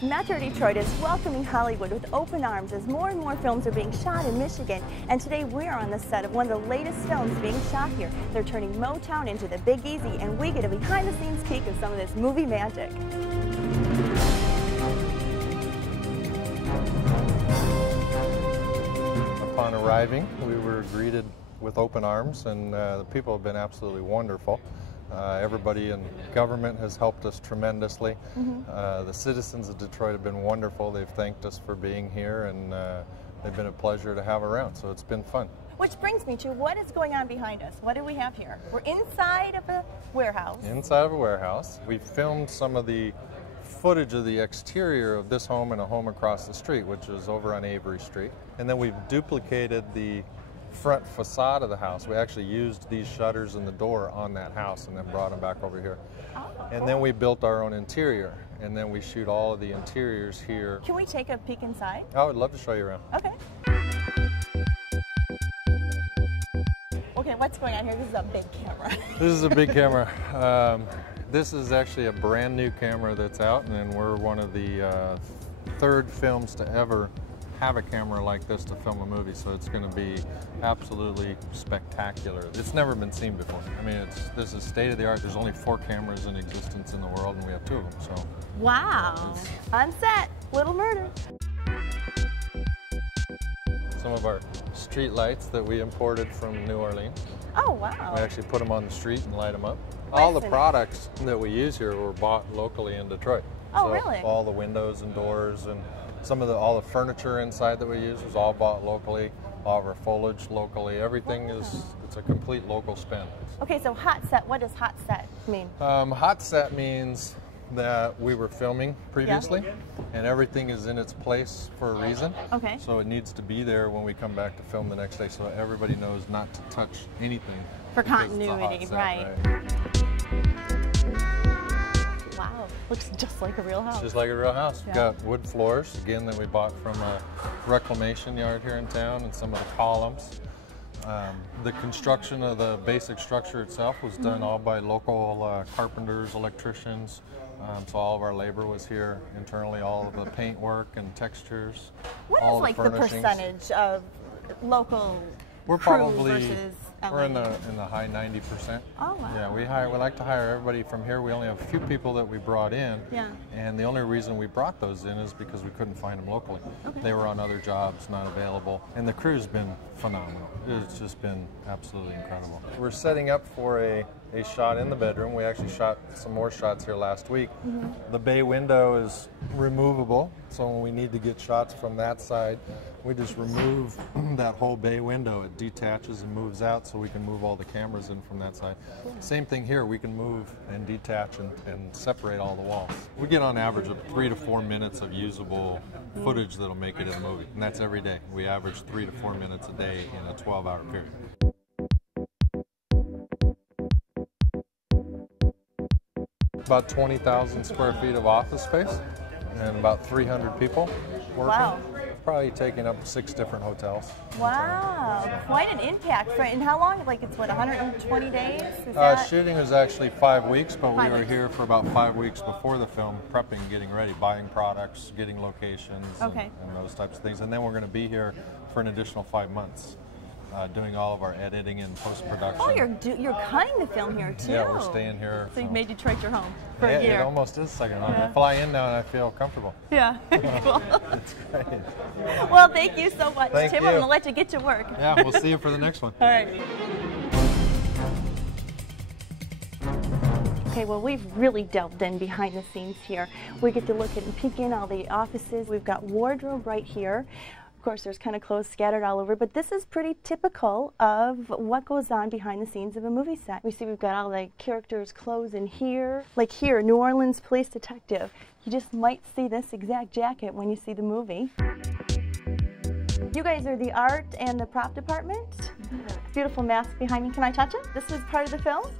Metro Detroit is welcoming Hollywood with open arms as more and more films are being shot in Michigan. And today we are on the set of one of the latest films being shot here. They're turning Motown into the Big Easy, and we get a behind-the-scenes peek of some of this movie magic. Upon arriving, we were greeted with open arms, and the people have been absolutely wonderful. Everybody in government has helped us tremendously. The citizens of Detroit have been wonderful. They've thanked us for being here, and they've been a pleasure to have around, so it's been fun. Which brings me to what is going on behind us. What do we have here? We're inside of a warehouse. Inside of a warehouse. We filmed some of the footage of the exterior of this home and a home across the street, which is over on Avery Street. And then we've duplicated the front facade of the house. We actually used these shutters in the door on that house and then brought them back over here. And then we built our own interior, and then we shoot all of the interiors here. Can we take a peek inside? I would love to show you around. Okay. Okay, what's going on here? This is a big camera. This is a big camera. This is actually a brand new camera that's out, and then we're one of the third films to ever have a camera like this to film a movie, so it's going to be absolutely spectacular. It's never been seen before. I mean, this is state of the art. There's only 4 cameras in existence in the world, and we have 2 of them. So. Wow. On set, Little Murder. Some of our street lights that we imported from New Orleans. Oh, wow. We actually put them on the street and light them up. All the products that we use here were bought locally in Detroit. Oh, so really? All the windows and doors and all the furniture inside that we use was all bought locally. All of our foliage locally. Everything it's a complete local spend. Okay, so hot set. What does hot set mean? Hot set means that we were filming previously, and everything is in its place for a reason. Okay. So it needs to be there when we come back to film the next day, so everybody knows not to touch anything. For continuity, right. Wow, looks just like a real house. Just like a real house. We've got wood floors, again, that we bought from a reclamation yard here in town, and some of the columns. The construction of the basic structure itself was done all by local carpenters, electricians. So all of our labor was here internally, all of the paint work and textures. What is like the percentage of local We're crew probably versus LA? We're in the high 90%. Oh, wow. Yeah, we like to hire everybody from here. We only have a few people that we brought in. Yeah. And the only reason we brought those in is because we couldn't find them locally. Okay. They were on other jobs, not available. And the crew's been phenomenal. It's just been absolutely incredible. We're setting up for a shot in the bedroom. We actually shot some more shots here last week. The bay window is removable, so when we need to get shots from that side, we just remove that whole bay window. It detaches and moves out, so we can move all the cameras in from that side. Same thing here, we can move and detach and separate all the walls. We get on average of 3 to 4 minutes of usable footage that'll make it in a movie, and that's every day. We average 3 to 4 minutes a day in a 12-hour period. About 20,000 square feet of office space and about 300 people working. Wow. Probably taking up 6 different hotels. Wow, quite an impact. And how long? Like it's what, 120 days? Shooting was actually 5 weeks, but we were here for about 5 weeks before the film, prepping, getting ready, buying products, getting locations, and those types of things. And then we're going to be here for an additional 5 months. Doing all of our editing and post-production. Oh, you're cutting the film here too. Yeah, we're staying here. So you've made Detroit your home for a year. It almost is second home. I fly in now and I feel comfortable. Yeah, cool. It's great. Well, thank you so much, Thank Tim. you. I'm going to let you get to work. Yeah, we'll see you for the next one. All right. Okay, well, we've really delved in behind the scenes here. We get to look at and peek in all the offices. We've got wardrobe right here. Of course, there's kind of clothes scattered all over, but this is pretty typical of what goes on behind the scenes of a movie set. We see we've got all the characters' clothes in here. Like here, New Orleans Police Detective. You just might see this exact jacket when you see the movie. You guys are the art and the prop department. Beautiful mask behind me. Can I touch it? This is part of the film?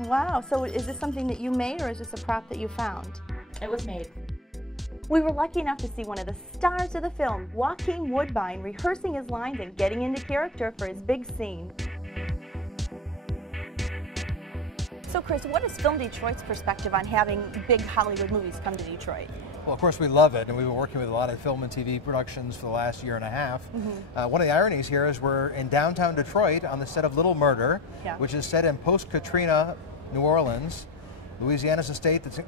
Wow, so is this something that you made or is this a prop that you found? It was made. We were lucky enough to see one of the stars of the film, Joaquin Woodbine, rehearsing his lines and getting into character for his big scene. So Chris, what is Film Detroit's perspective on having big Hollywood movies come to Detroit? Well, of course, we love it, and we've been working with a lot of film and TV productions for the last year and a half. One of the ironies here is we're in downtown Detroit on the set of Little Murder, which is set in post-Katrina New Orleans. Louisiana's a state that's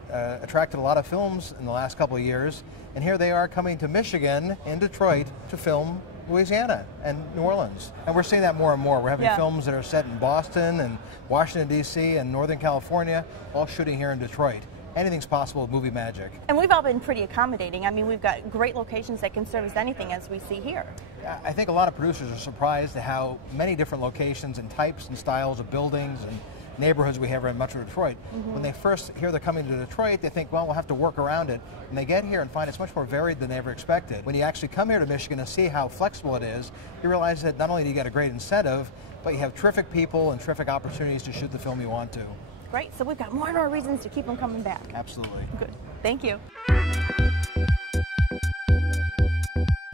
attracted a lot of films in the last couple of years, and here they are coming to Michigan in Detroit to film Louisiana and New Orleans. And we're seeing that more and more. We're having films that are set in Boston and Washington, D.C. and Northern California, all shooting here in Detroit. Anything's possible with movie magic. And we've all been pretty accommodating. I mean, we've got great locations that can service anything, as we see here. I think a lot of producers are surprised at how many different locations and types and styles of buildings and neighborhoods we have in Metro Detroit. When they first hear they're coming to Detroit, they think, well, we'll have to work around it. And they get here and find it's much more varied than they ever expected. When you actually come here to Michigan and see how flexible it is, you realize that not only do you get a great incentive, but you have terrific people and terrific opportunities to shoot the film you want to. Great, so we've got more and more reasons to keep them coming back. Absolutely. Good, thank you.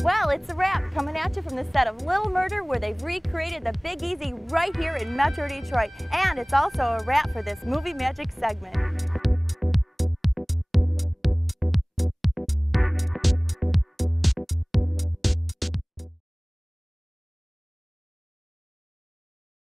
Well, it's a wrap, coming at you from the set of Little Murder, where they've recreated the Big Easy right here in Metro Detroit. And it's also a wrap for this Movie Magic segment.